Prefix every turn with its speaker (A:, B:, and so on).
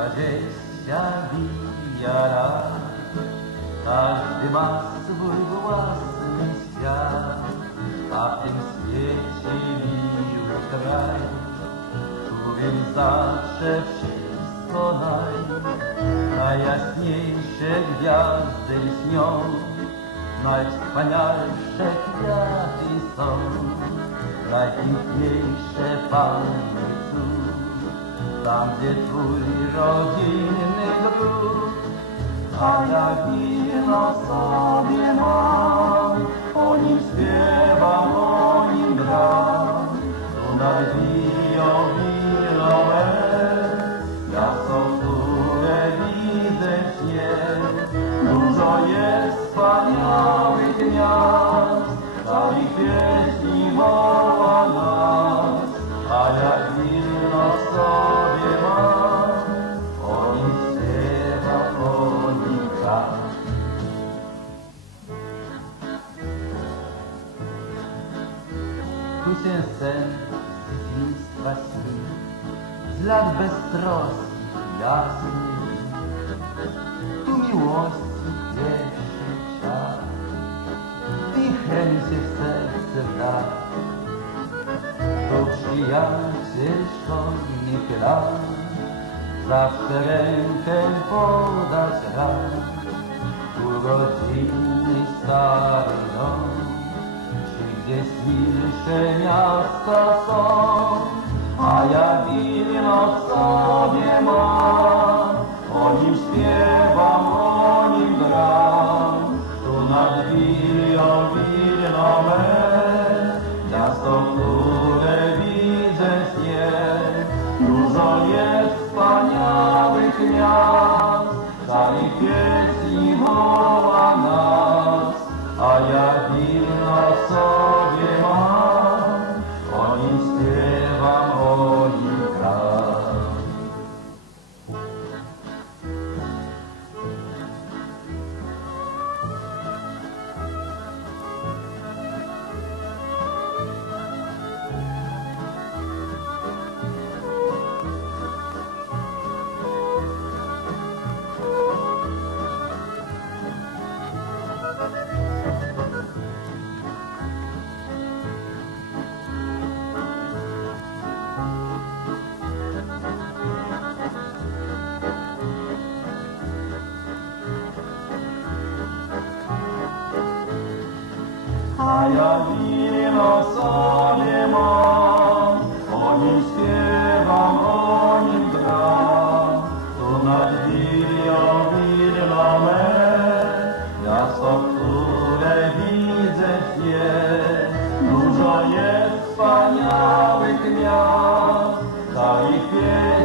A: dwadzieścia bija lat. Każdy ma swój własny świat, a w tym świecie miły kraj. Więc zawsze wszystko naj, najjaśniejsze gwiazdy lśnią, najwspanialsze kwiaty są, najpiękniejsze panny tam gdzie twój rodzinny gród. A ja wino sobie Tu się sen dzieciństwa śni, z lat beztroski jasny. Tu miłości pierwszy czas i chęć się w serce wda. To przyjaciel szkolnych lat, zawsze rękę podać rad. Tu rodzinny stary dom, milsze miasta są, a ja wino sobie mam, o nim śpiewam, Ja wino sobie mam, o nim śpiewam, o nim gram. Tu nad wilią widno me, miasto, które widzę śnie. Dużo jest wspaniałych miast, ta ich nas.